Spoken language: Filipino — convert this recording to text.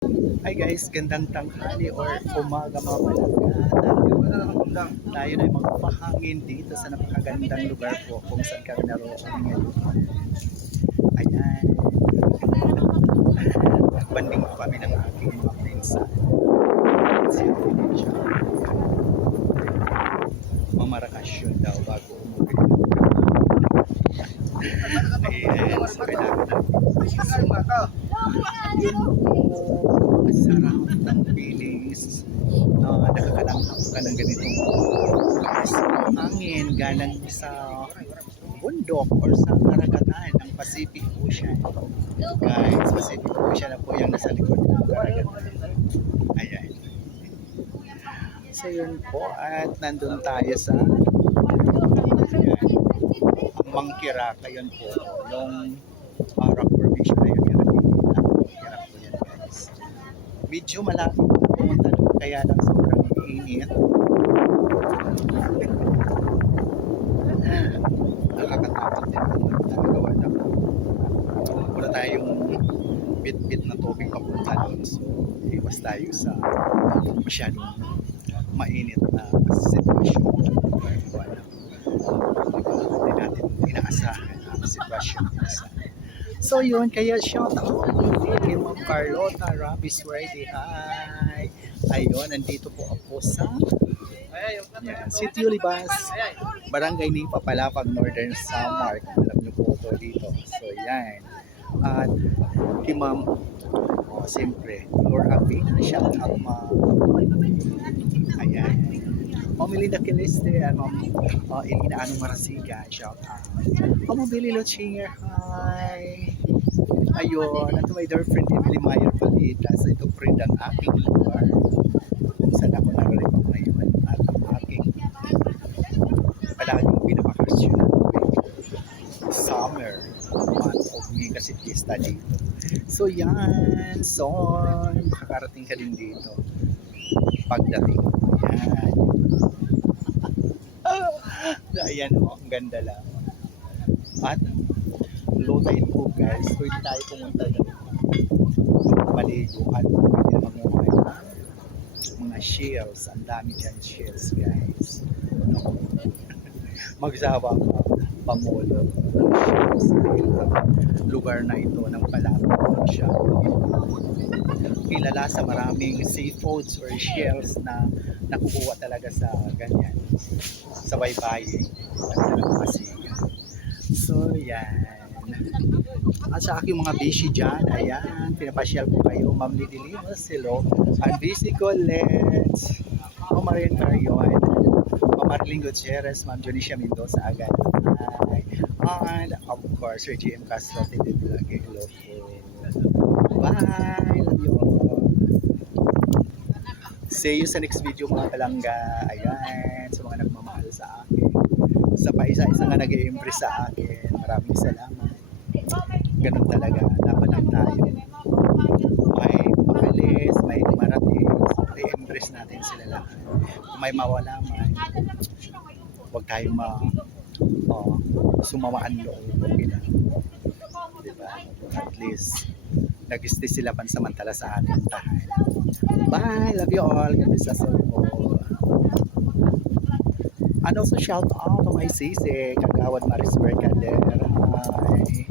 Hi guys, gandang tanghali or umaga mga palangga. Tayo na magpahangin dito sa napakagandang lugar po kung saan kami naroon ngayon. Ayan. Nagbanding po kami ng aking mga pinsan. Si Alicia. Mamarakasyon daw bago umuwi. Ayan, so kailangan natin. Yun po, sarap ng feelings na nakakalanghap ka ng ganitong hangin galing sa bundok or sa karagatan ng Pacific Ocean. Guys, Pacific Ocean na po yung nasa likod ng karagatan. Ayan. So yun po, at nandun tayo sa ayan, ang Mangkiraka, yun po yung rock formation na yun. Medyo malapit na pumunta doon, kaya lang sobrang init. Nakakatakot din pumunta. Gawa na wala tayong bit-bit na tubig papunta doon. So, iwas tayo sa masyadong mainit na sitwasyon. Hindi natin inaasahan ang sitwasyon. So yun, kaya shout out kay Ma'am Carlota Rabiswerte. Hi! Ayun, nandito po ako sa City Olivas, Barangay ni Papalapag, Northern Samar. Alam niyo po ito dito. So yan. At kay Ma'am, siyempre, Lord Abina, shout out Ma'am. Ayan. Ma'am Melinda Kiliste, Ma'am Elina Anong Marasiga, shout out. Ma'am Billy Lochinger, hi! Ayun, at my dear friend Emily Mayer Palita, sa ito friend ang aking lugar kung saan ako naroon ngayon at ang aking palaging pinapakasyon na summer month of May kasi fiesta dito. So yan, so makakarating ka din dito pagdating. Yan. Ayan o, ang ganda lang. At low tide po guys, pwede tayo pumunta ng maligo at pwede na mamuhay ng mga shells. Ang dami dyan shells guys. Magsawa ka pamulo ng lugar na ito ng Palapag siya. Kilala sa maraming seafoods or shells na nakukuha talaga sa ganyan, sa baybayin ng Pasigan. So yan. At sa aking mga busy dyan, ayan, pinapasyal ko kayo, Ma'am Lily Limos, hello, ang busy Colette, Ma'am Marian Carion, Ma'am Marlene Gutierrez, Ma'am Jonicia Mendoza agad, and of course, Sir GM Castro, Tete Vlog, hello po. Bye, love you all. See you sa next video mga palangga. Ayan, sa mga nagmamahal sa akin, sa paisa-isa nga nag-i-impress sa akin, maraming salamat. Ganun talaga, dapat lang tayo may makalis, may marating, i-impress natin sila lahat. Kung may mawala man, huwag tayong sumawaan loob, okay lang, diba? At least nag-stay sila pansamantala sa ating tahanan. Bye, love you all, God bless us all. And also shout out to my sisi, Kagawad Mariswer Kader. Hi.